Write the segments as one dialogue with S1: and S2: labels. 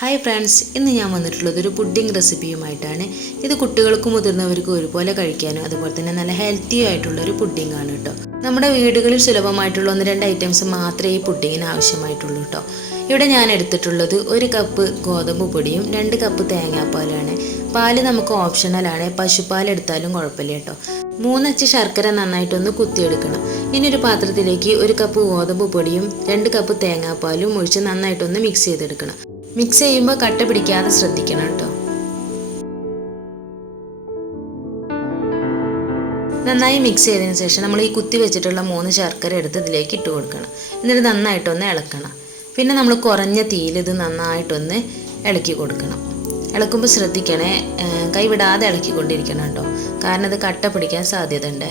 S1: Hi friends ഇന്ന് ഞാൻ വന്നിട്ടുള്ളത് ഒരു പുഡിംഗ് റെസിപ്പിയുമായിട്ടാണ് ഇത് കുട്ടികൾക്കും മുതിർന്നവർക്കും ഒരുപോലെ കഴിക്കാനും അതുപോലെ തന്നെ നല്ല ഹെൽത്തി ആയിട്ടുള്ള ഒരു പുഡിംഗ് ആണ് കേട്ടോ നമ്മുടെ വീടുകളിൽ സുലഭമായിട്ടുള്ള ഒന്ന് രണ്ട് ഐറ്റംസ് മാത്രമേ ഈ പുഡിങ്ങിന് ആവശ്യമായിട്ടുള്ളൂ കേട്ടോ ഇവിടെ ഞാൻ എടുത്തിട്ടുള്ളത് ഒരു കപ്പ് ഗോതമ്പ് പൊടിയും രണ്ട് കപ്പ് തേങ്ങാപ്പാലാണ്. പാൽ നമുക്ക് ഓപ്ഷണലാണ് പശുപ്പാൽ എടുത്താലും കുഴപ്പമില്ല കേട്ടോ മൂന്നച്ച് ശർക്കര നന്നായിട്ടൊന്ന് കുത്തിയെടുക്കണം. ഇനി ഒരു പാത്രത്തിലേക്ക് ഒരു കപ്പ് ഗോതമ്പ് പൊടിയും രണ്ട് കപ്പ് തേങ്ങാപ്പാലും ഒഴിച്ച് നന്നായിട്ടൊന്ന് മിക്സ് ചെയ്തെടുക്കണം. മിക്സ് ചെയ്യുമ്പോൾ കട്ട പിടിക്കാതെ ശ്രദ്ധിക്കണം കേട്ടോ. നന്നായി മിക്സ് ചെയ്തതിന് ശേഷം നമ്മൾ ഈ കുത്തി വെച്ചിട്ടുള്ള മൂന്ന് ശർക്കര എടുത്ത് ഇതിലേക്ക് ഇട്ട് കൊടുക്കണം. എന്നിട്ട് നന്നായിട്ടൊന്ന് ഇളക്കണം. പിന്നെ നമ്മൾ കുറഞ്ഞ തീയിൽ ഇത് നന്നായിട്ടൊന്ന് ഇളക്കി കൊടുക്കണം. ഇളക്കുമ്പോൾ ശ്രദ്ധിക്കണേ കൈവിടാതെ ഇളക്കിക്കൊണ്ടിരിക്കണം കേട്ടോ. കാരണം ഇത് കട്ട പിടിക്കാൻ സാധ്യത ഉണ്ട്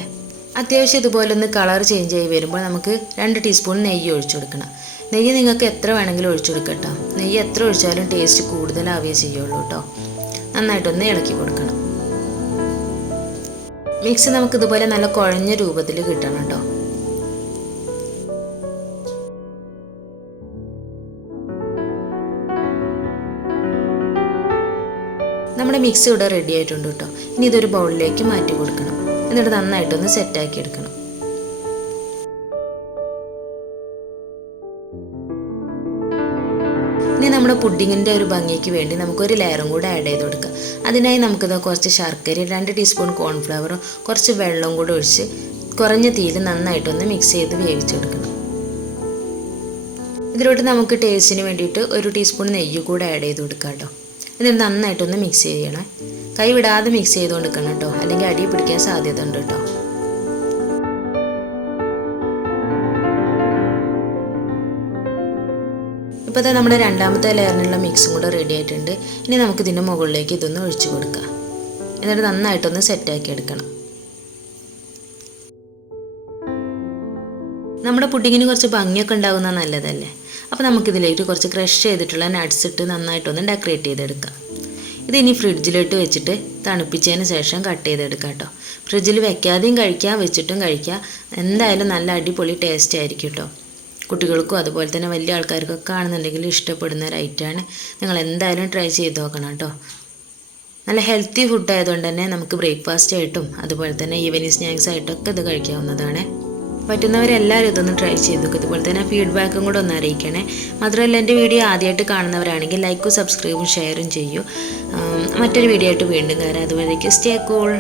S1: അത്യാവശ്യം ഇതുപോലെ ഒന്ന് കളർ ചേഞ്ച് ആയി വരുമ്പോൾ നമുക്ക് രണ്ട് ടീസ്പൂൺ നെയ്യ് ഒഴിച്ചു കൊടുക്കണം. നെയ്യ് നിങ്ങൾക്ക് എത്ര വേണമെങ്കിലും ഒഴിച്ചു കൊടുക്കട്ടോ. നെയ്യ് എത്ര ഒഴിച്ചാലും ടേസ്റ്റ് കൂടുതലാവുകയേ ചെയ്യുള്ളൂ കേട്ടോ നന്നായിട്ടൊന്ന് ഇളക്കി കൊടുക്കണം. മിക്സ് നമുക്ക് ഇതുപോലെ നല്ല കുഴഞ്ഞ രൂപത്തിൽ കിട്ടണം കേട്ടോ നമ്മുടെ മിക്സ് ഇവിടെ റെഡി ആയിട്ടുണ്ട് കേട്ടോ ഇനി ഇതൊരു ബൗളിലേക്ക് മാറ്റി കൊടുക്കണം. എന്നിട്ട് നന്നായിട്ടൊന്ന് സെറ്റാക്കി എടുക്കണം ഇനി നമ്മുടെ പുഡിങ്ങിന്റെ ഒരു ഭംഗിക്ക് വേണ്ടി നമുക്കൊരു ലെയറും കൂടെ ആഡ് ചെയ്ത് കൊടുക്കാം. അതിനായി നമുക്കിത് കുറച്ച് ശർക്കര രണ്ട് ടീസ്പൂൺ കോൺഫ്ലവറും കുറച്ച് വെള്ളവും കൂടെ ഒഴിച്ച് കുറഞ്ഞ തീയിൽ നന്നായിട്ടൊന്ന് മിക്സ് ചെയ്ത് വേവിച്ചെടുക്കണം ഇതിലോട്ട് നമുക്ക് ടേസ്റ്റിന് വേണ്ടിയിട്ട് ഒരു ടീസ്പൂൺ നെയ്യ് കൂടെ ആഡ് ചെയ്ത് കൊടുക്കാം കേട്ടോ. എന്നിട്ട് നന്നായിട്ടൊന്ന് മിക്സ് ചെയ്യണം. കൈ വിടാതെ മിക്സ് ചെയ്ത് കൊടുക്കണം കേട്ടോ. അല്ലെങ്കിൽ അടി പിടിക്കാൻ സാധ്യത ഉണ്ട് കേട്ടോ ഇപ്പോൾ നമ്മുടെ രണ്ടാമത്തെ ലെയറിനുള്ള മിക്സും കൂടെ റെഡി ആയിട്ടുണ്ട്. ഇനി നമുക്ക് ഇതിന്റെ മുകളിലേക്ക് ഇതൊന്ന് ഒഴിച്ചു കൊടുക്കാം. എന്നിട്ട് നന്നായിട്ടൊന്ന് സെറ്റാക്കി എടുക്കണം. നമ്മുടെ പുഡിങ്ങിന് കുറച്ച് ഭംഗിയൊക്കെ ഉണ്ടാകുന്ന നല്ലതല്ലേ? അപ്പോൾ നമുക്കിതിലേക്ക് കുറച്ച് ക്രഷ് ചെയ്തിട്ടുള്ള നട്ട്സ് ഇട്ട് നന്നായിട്ടൊന്ന് ഡെക്കറേറ്റ് ചെയ്തെടുക്കാം. ഇത് ഇനി ഫ്രിഡ്ജിലിട്ട് വെച്ചിട്ട് തണുപ്പിച്ചതിന് ശേഷം കട്ട് ചെയ്തെടുക്കാം കേട്ടോ. ഫ്രിഡ്ജിൽ വെക്കാതെയും കഴിക്കാം വെച്ചിട്ടും കഴിക്കാം. എന്തായാലും നല്ല അടിപൊളി ടേസ്റ്റ് ആയിരിക്കും കേട്ടോ. കുട്ടികൾക്കും അതുപോലെ തന്നെ വലിയ ആൾക്കാർക്കൊക്കെ ആണെന്നുണ്ടെങ്കിൽ ഇഷ്ടപ്പെടുന്ന ഒരു ഐറ്റമാണ് നിങ്ങൾ എന്തായാലും ട്രൈ ചെയ്ത് നോക്കണം കേട്ടോ. നല്ല ഹെൽത്തി ഫുഡ് ആയതുകൊണ്ട് തന്നെ നമുക്ക് ബ്രേക്ക്ഫാസ്റ്റ് ആയിട്ടും അതുപോലെ തന്നെ ഈവനിങ് സ്നാക്സ് ആയിട്ടൊക്കെ ഇത് കഴിക്കാവുന്നതാണ്. പറ്റുന്നവരെല്ലാവരും ഇതൊന്ന് ട്രൈ ചെയ്തു നോക്കുക ഇതുപോലെ തന്നെ ഫീഡ്ബാക്കും കൂടെ ഒന്ന് അറിയിക്കണേ. മാത്രമല്ല എന്റെ വീഡിയോ ആദ്യമായിട്ട് കാണുന്നവരാണെങ്കിൽ ലൈക്കും സബ്സ്ക്രൈബും ഷെയറും ചെയ്യൂ. മറ്റൊരു വീഡിയോ ആയിട്ട് വീണ്ടും കയറാം അതുവരേക്കും സ്റ്റേ കൂൾ